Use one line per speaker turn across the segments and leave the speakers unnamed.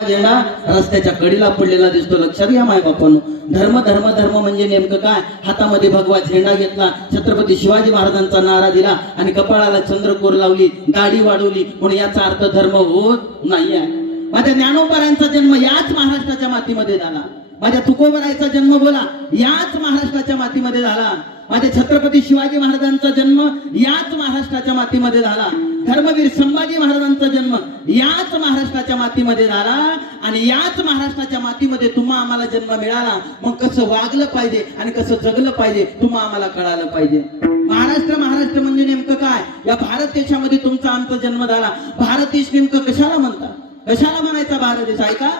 झेंडा रस्त्याच्या कडीला पडलेला दिसतो. लक्षात घ्या माय बापांनो. धर्म धर्म धर्म म्हणजे नेमकं काय? हातामध्ये भगवा झेंडा घेतला छत्रपती शिवाजी महाराजांचा नारा दिला आणि कपाळाला चंद्रकोर लावली दाढी वाढवली. म्हणून याचा अर्थ धर्म होत नाही आहे माझ्या ज्ञानोबारांचा जन्म याच महाराष्ट्राच्या मातीमध्ये झाला. माझ्या तुकोबरायचा जन्म बोला याच महाराष्ट्राच्या मातीमध्ये झाला. माझ्या छत्रपती शिवाजी महाराजांचा जन्म याच महाराष्ट्राच्या मातीमध्ये झाला. धर्मवीर संभाजी महाराजांचा जन्म याच महाराष्ट्राच्या मातीमध्ये झाला आणि याच महाराष्ट्राच्या मातीमध्ये तुम्हा आम्हाला जन्म मिळाला. मग कसं वागलं पाहिजे आणि कसं जगलं पाहिजे तुम्हा आम्हाला कळालं पाहिजे. महाराष्ट्र महाराष्ट्र म्हणजे नेमकं काय? या भारत देशामध्ये तुमचा आमचा जन्म झाला. भारत देश नेमकं कशाला म्हणतात? कशाला म्हणायचा भारत देश? ऐका.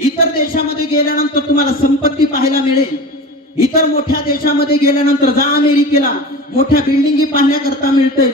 इतर देशामध्ये गेल्यानंतर तुम्हाला संपत्ती पाहायला मिळेल. इतर मोठ्या देशामध्ये गेल्यानंतर जा अमेरिकेला. मोठ्या बिल्डिंगी पाहण्याकरता मिळते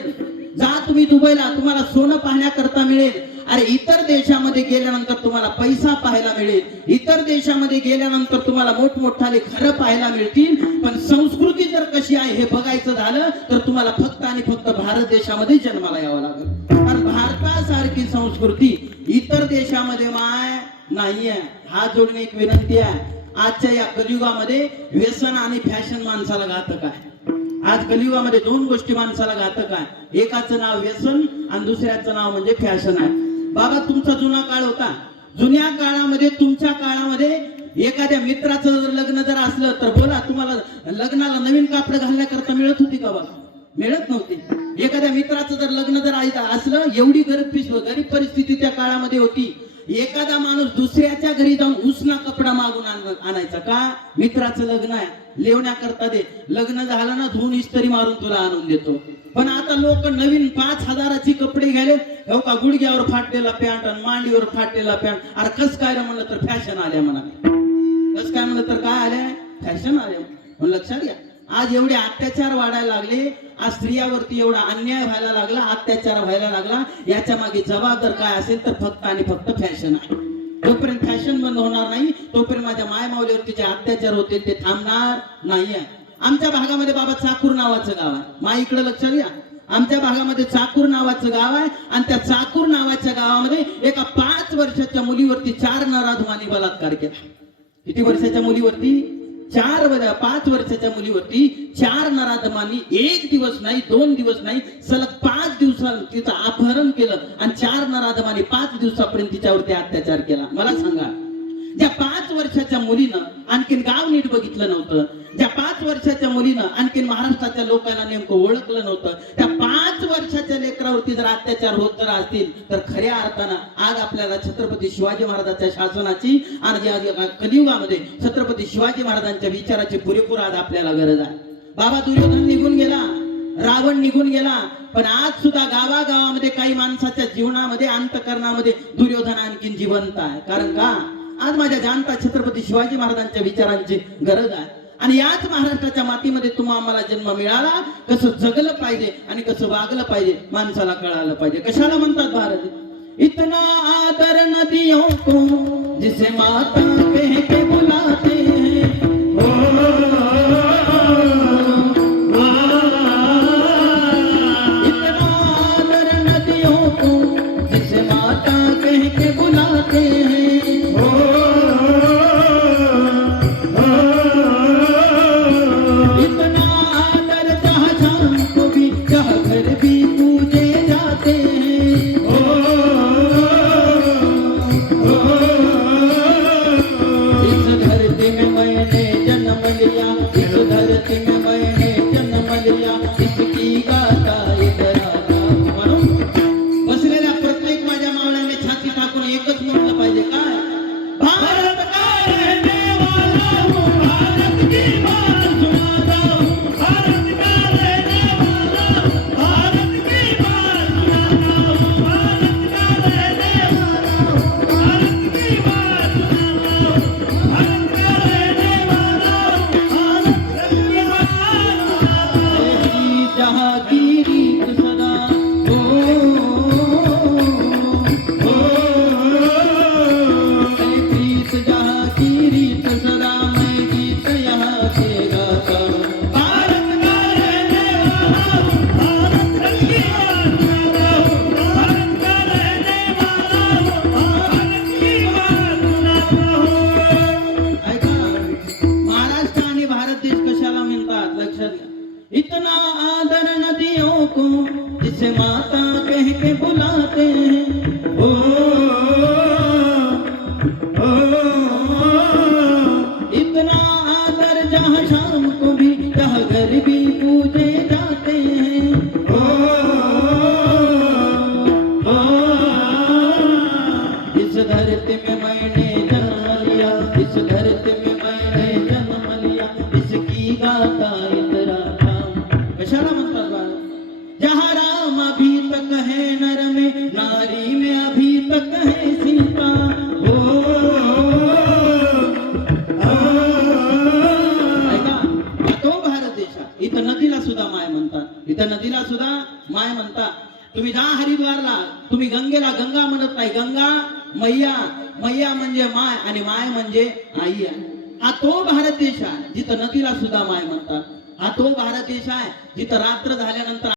जा तुम्ही दुबईला तुम्हाला सोनं पाहण्याकरता मिळेल. अरे इतर देशामध्ये गेल्यानंतर तुम्हाला पैसा पाहायला मिळेल. इतर देशामध्ये गेल्यानंतर तुम्हाला मोठमोठाले घरं पाहायला मिळतील. पण संस्कृती जर कशी आहे हे बघायचं झालं तर तुम्हाला फक्त आणि फक्त भारत देशामध्ये जन्माला यावं लागेल. कारण भारतासारखी संस्कृती इतर देशामध्ये माय नाहीये. हा जोडणे एक विनंती आहे. आजच्या या कलियुगामध्ये व्यसन आणि फॅशन माणसाला घातक आहे. आज कलियुगामध्ये दोन गोष्टी माणसाला घातक आहे. एकाचं नाव व्यसन आणि दुसऱ्याचं नाव म्हणजे फॅशन आहे. बाबा तुमचा जुना काळ होता. जुन्या काळामध्ये तुमच्या काळामध्ये एखाद्या मित्राचं जर लग्न जर असलं तर बोला तुम्हाला लग्नाला नवीन कापड घालण्याकरता मिळत होती का बाबा? मिळत नव्हती. एखाद्या मित्राचं जर लग्न जर असलं एवढी गरीब गरीब परिस्थिती त्या काळामध्ये होती. एखादा माणूस दुसऱ्याच्या घरी जाऊन उसना कपडा मागून आणायचा का? मित्राचं लग्न आहे. लेवण्याकरता दे. लग्न झालं ना धुवून इस्त्री मारून तुला आणून देतो. पण आता लोक नवीन पाच हजाराची कपडे घ्यायले. हो का गुडघ्यावर फाटलेला पॅन्ट आणि मांडीवर फाटलेला पॅन्ट. अरे कस काय म्हणलं तर फॅशन आल्या म्हणा. कस काय म्हणलं तर काय आल्या? फॅशन आल्या. म्हणून लक्षात घ्या. आज एवढे अत्याचार वाढायला लागले आज स्त्रियावरती एवढा अन्याय व्हायला लागला अत्याचार व्हायला लागला याच्या मागे जबाबदार काय असेल तर फक्त आणि फक्त फॅशन आहे. जोपर्यंत फॅशन बंद होणार नाही तोपर्यंत माझ्या मायमावलीवरती जे अत्याचार होते ते थांबणार नाहीये. आमच्या भागामध्ये बाबा चाकूर नावाचं गाव आहे. मा इकडे लक्षात घ्या आमच्या भागामध्ये चाकूर नावाचं गाव आहे आणि त्या चाकूर नावाच्या गावामध्ये एका पाच वर्षाच्या मुलीवरती चार नराधमानी बलात्कार केला. किती वर्षाच्या मुलीवरती? चार वर- पाच वर्षाच्या मुलीवरती चार नराधमांनी एक दिवस नाही दोन दिवस नाही सलग पाच दिवसां तिचं अपहरण केलं आणि चार नराधमांनी पाच दिवसापर्यंत तिच्यावरती अत्याचार केला. मला सांगा ज्या पाच वर्षाच्या मुलीनं आणखीन गाव नीट बघितलं नव्हतं ज्या पाच वर्षाच्या मुलीनं आणखीन महाराष्ट्राच्या लोकांना नेमकं ओळखलं नव्हतं त्या पाच वर्षाच्या लेकरावरती जर अत्याचार होत जर असतील तर खऱ्या अर्थानं आज आपल्याला छत्रपती शिवाजी महाराजांच्या शासनाची आणि कलियुगामध्ये छत्रपती शिवाजी महाराजांच्या विचाराची पुरेपूर आज आपल्याला गरज आहे. बाबा दुर्योधन निघून गेला रावण निघून गेला पण आज सुद्धा गावागावामध्ये काही माणसाच्या जीवनामध्ये अंतकरणामध्ये दुर्योधन आणखीन जिवंत आहे. कारण का? आज माझ्या जाणता छत्रपती शिवाजी महाराजांच्या विचारांची गरज आहे. आणि याच महाराष्ट्राच्या मातीमध्ये तुम्हा आम्हाला जन्म मिळाला. कसं जगलं पाहिजे आणि कसं वागलं पाहिजे माणसाला कळालं पाहिजे. कशाला म्हणतात भारत? इतना आदर नदियों को जिसे माता कहते एकच म्हटलं पाहिजे. त्या नदीला सुद्धा माय म्हणतात तुम्ही जा हरिद्वारला तुम्ही गंगेला गंगा म्हणत नाही. गंगा मैया मैया म्हणजे माय आणि माय म्हणजे आई आहे. हा तो भारत देश आहे जिथं नदीला सुद्धा माय म्हणतात. हा तो भारत देश आहे जिथं रात्र झाल्यानंतर